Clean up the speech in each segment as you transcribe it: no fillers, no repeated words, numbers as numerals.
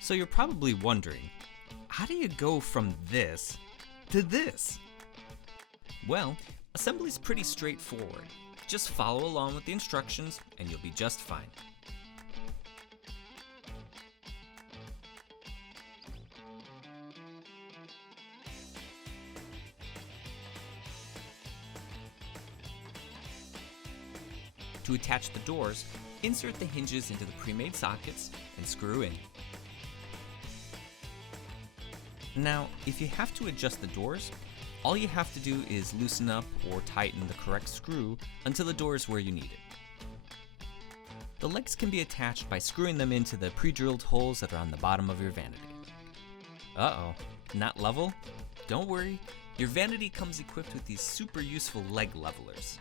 So you're probably wondering, how do you go from this to this? Well, assembly's pretty straightforward. Just follow along with the instructions and you'll be just fine. To attach the doors, insert the hinges into the pre-made sockets and screw in. Now, if you have to adjust the doors, all you have to do is loosen up or tighten the correct screw until the door is where you need it. The legs can be attached by screwing them into the pre-drilled holes that are on the bottom of your vanity. Uh-oh, not level? Don't worry, your vanity comes equipped with these super useful leg levelers.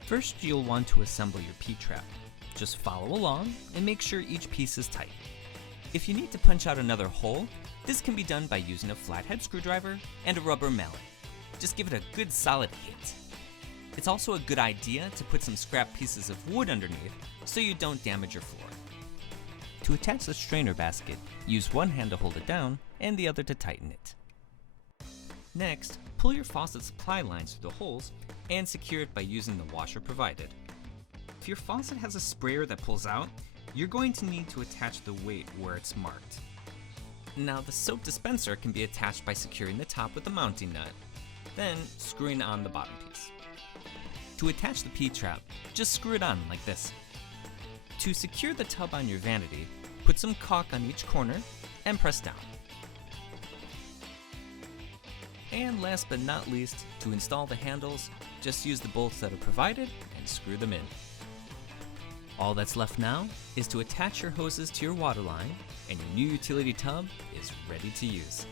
First, you'll want to assemble your P-trap. Just follow along and make sure each piece is tight. If you need to punch out another hole, this can be done by using a flathead screwdriver and a rubber mallet. Just give it a good solid hit. It's also a good idea to put some scrap pieces of wood underneath so you don't damage your floor. To attach the strainer basket, use one hand to hold it down and the other to tighten it. Next, pull your faucet supply lines through the holes and secure it by using the washer provided. If your faucet has a sprayer that pulls out, you're going to need to attach the weight where it's marked. Now, the soap dispenser can be attached by securing the top with a mounting nut, then screwing on the bottom piece. To attach the P-trap, just screw it on like this. To secure the tub on your vanity, put some caulk on each corner and press down. And last but not least, to install the handles, just use the bolts that are provided and screw them in. All that's left now is to attach your hoses to your water line and your new utility tub is ready to use.